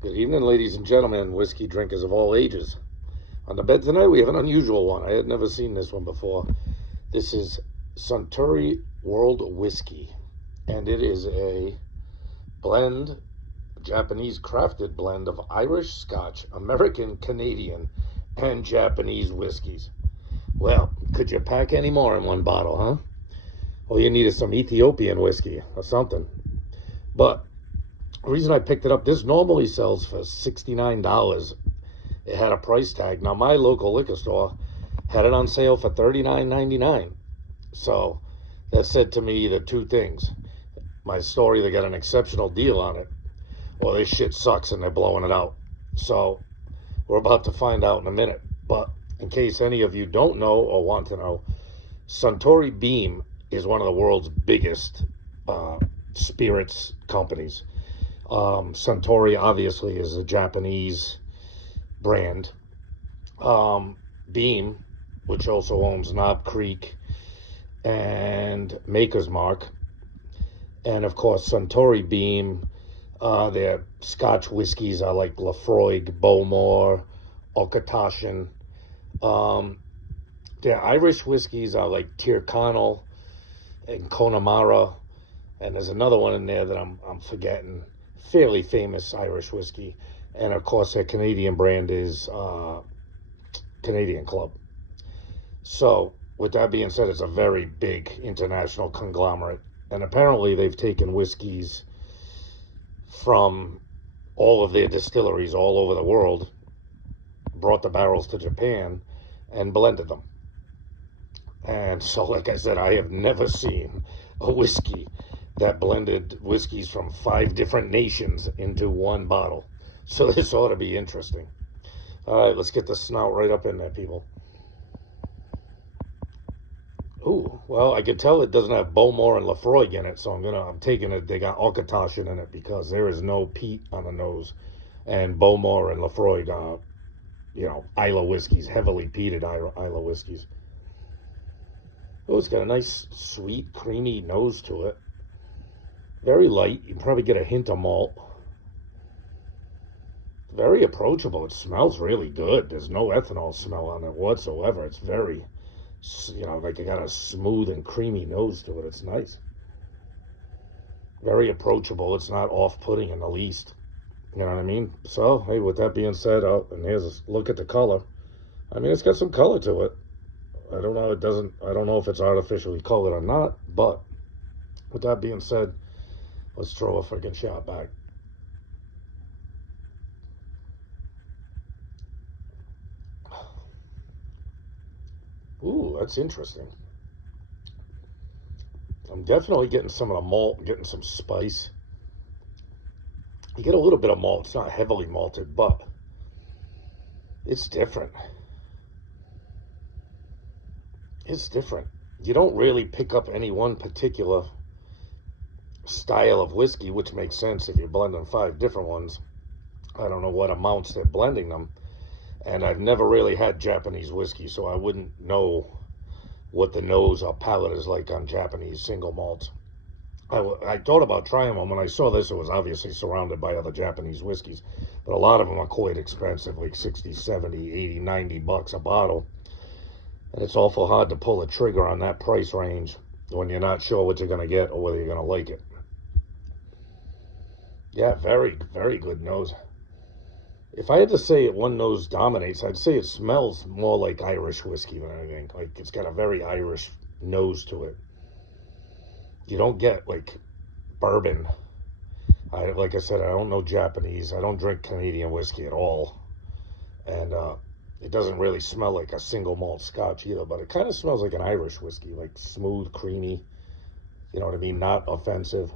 Good evening, ladies and gentlemen, whiskey drinkers of all ages. On the bed tonight, we have an unusual one. I had never seen this one before. This is Suntory World Whiskey, and it is a blend, a Japanese crafted blend of Irish, Scotch, American, Canadian, and Japanese whiskeys. Well, could you pack any more in one bottle, huh? All you need is some Ethiopian whiskey or something. But the reason I picked it up, this normally sells for $69. It had a price tag. Now, my local liquor store had it on sale for $39.99. So that said to me either two things. My store either got an exceptional deal on it, or this shit sucks and they're blowing it out. So we're about to find out in a minute. But in case any of you don't know or want to know, Suntory Beam is one of the world's biggest spirits companies. Suntory obviously is a Japanese brand. Beam, which also owns Knob Creek and Maker's Mark, and of course Suntory Beam, their Scotch whiskies are like Laphroaig, Bowmore, Auchentoshan. Their Irish whiskies are like Tyrconnell and Connemara, and there's another one in there that I'm forgetting. Fairly famous Irish whiskey. And of course their Canadian brand is Canadian Club. So with that being said, it's a very big international conglomerate, and apparently they've taken whiskeys from all of their distilleries all over the world, brought the barrels to Japan, and blended them. And so, like I said, I have never seen a whiskey that blended whiskeys from 5 different nations into one bottle. So this ought to be interesting. All right, let's get the snout right up in there, people. Ooh, well, I can tell it doesn't have Bowmore and Laphroaig in it, so I'm taking it. They got Auchentoshan in it because there is no peat on the nose, and Bowmore and Laphroaig are, Isla whiskeys, heavily peated Isla whiskeys. Oh, it's got a nice, sweet, creamy nose to it. Very light. You can probably get a hint of malt. Very approachable. It smells really good. There's no ethanol smell on it whatsoever. It's very, like it got a smooth and creamy nose to it. It's nice. Very approachable. It's not off-putting in the least. You know what I mean? So, hey, with that being said, and here's a look at the color. I mean, it's got some color to it. I don't know if it's artificially colored or not, but with that being said, let's throw a freaking shot back. Ooh, that's interesting. I'm definitely getting some of the malt, getting some spice. You get a little bit of malt. It's not heavily malted, but it's different. It's different. You don't really pick up any one particular style of whiskey, which makes sense if you're blending 5 different ones. I don't know what amounts they're blending them, and I've never really had Japanese whiskey, so I wouldn't know what the nose or palate is like on Japanese single malts. I thought about trying one. When I saw this, it was obviously surrounded by other Japanese whiskeys, but a lot of them are quite expensive, like 60, 70, 80, 90 bucks a bottle. And it's awful hard to pull a trigger on that price range when you're not sure what you're going to get or whether you're going to like it. Yeah, very, very good nose. If I had to say one nose dominates, I'd say it smells more like Irish whiskey than anything. Like, it's got a very Irish nose to it. You don't get, like, bourbon. Like I said, I don't know Japanese. I don't drink Canadian whiskey at all. And it doesn't really smell like a single malt Scotch either, but it kind of smells like an Irish whiskey, like smooth, creamy, you know what I mean, not offensive.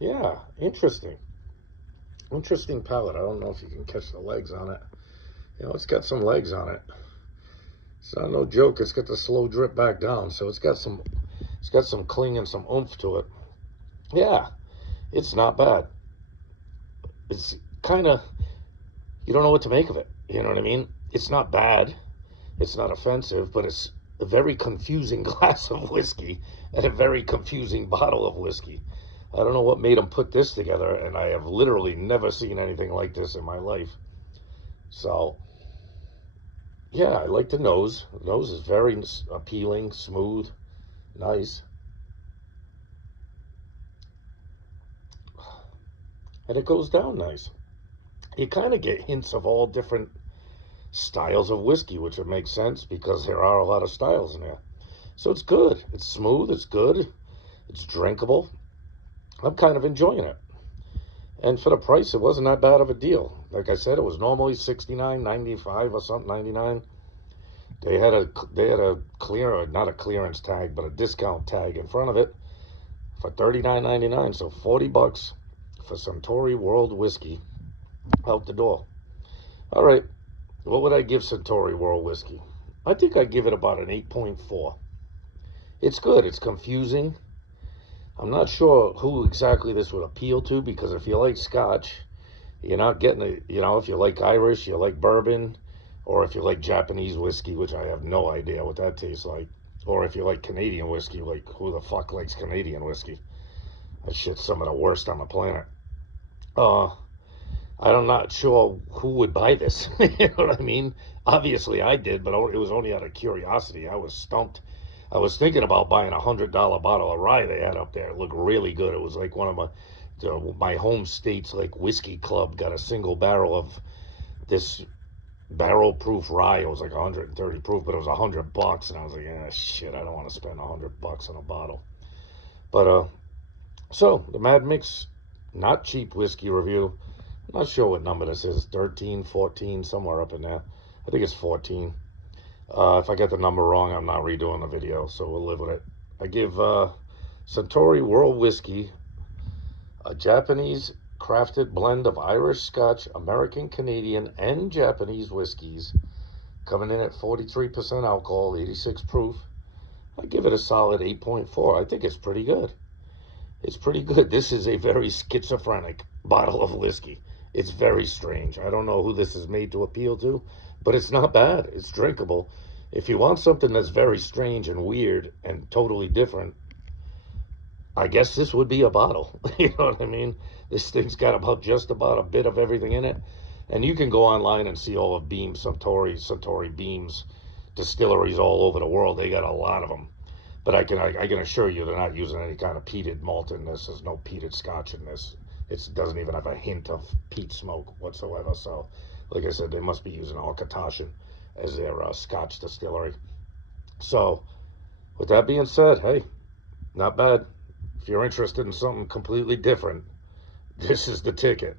Yeah, interesting. Interesting palate. I don't know if you can catch the legs on it. It's got some legs on it. It's not no joke. It's got the slow drip back down, so it's got some cling and some oomph to it. Yeah, it's not bad. It's kind of, you don't know what to make of it. You know what I mean? It's not bad. It's not offensive, but it's a very confusing glass of whiskey and a very confusing bottle of whiskey. I don't know what made them put this together, and I have literally never seen anything like this in my life. So, yeah, I like the nose. The nose is very appealing, smooth, nice. And it goes down nice. You kind of get hints of all different styles of whiskey, which would make sense because there are a lot of styles in there. So it's good. It's smooth. It's good. It's drinkable. I'm kind of enjoying it. And for the price, it wasn't that bad of a deal. Like I said, it was normally $69.95 or something, 99. They had a clear, not a clearance tag, but a discount tag in front of it for $39.99. So $40 for Suntory World Whiskey out the door. All right, what would I give Suntory World Whiskey? I think I'd give it about an 8.4. It's good. It's confusing. I'm not sure who exactly this would appeal to, because if you like Scotch, you're not getting it. You know, if you like Irish, you like bourbon, or if you like Japanese whiskey, which I have no idea what that tastes like, or if you like Canadian whiskey, like who the fuck likes Canadian whiskey? That shit's some of the worst on the planet. I'm not sure who would buy this. You know what I mean? Obviously I did, but it was only out of curiosity. I was stumped. I was thinking about buying $100 bottle of rye they had up there. It looked really good. It was like one of my home state's like whiskey club got a single barrel of this barrel proof rye. It was like 130 proof, but it was $100, and I was like, yeah, shit, I don't want to spend $100 on a bottle. But so the Mad Micks, not cheap whiskey review. I'm not sure what number this is, 13, 14, somewhere up in there. I think it's 14. If I get the number wrong, I'm not redoing the video, so we'll live with it. I give Suntory World Whiskey a Japanese crafted blend of Irish, Scotch, American, Canadian, and Japanese whiskeys, coming in at 43% alcohol, 86 proof. I give it a solid 8.4. I think it's pretty good. It's pretty good. This is a very schizophrenic bottle of whiskey. It's very strange. I don't know who this is made to appeal to, but it's not bad. It's drinkable. If you want something that's very strange and weird and totally different, I guess this would be a bottle. You know what I mean? This thing's got just about a bit of everything in it. And you can go online and see all of Beams, Suntory Beams distilleries all over the world. They got a lot of them. But I can assure you they're not using any kind of peated malt in this. There's no peated Scotch in this. It doesn't even have a hint of peat smoke whatsoever. So, like I said, they must be using Auchentoshan as their Scotch distillery. So, with that being said, hey, not bad. If you're interested in something completely different, this is the ticket.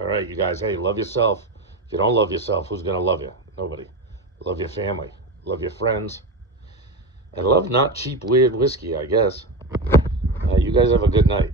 All right, you guys, hey, love yourself. If you don't love yourself, who's going to love you? Nobody. Love your family. Love your friends. And love not cheap, weird whiskey, I guess. You guys have a good night.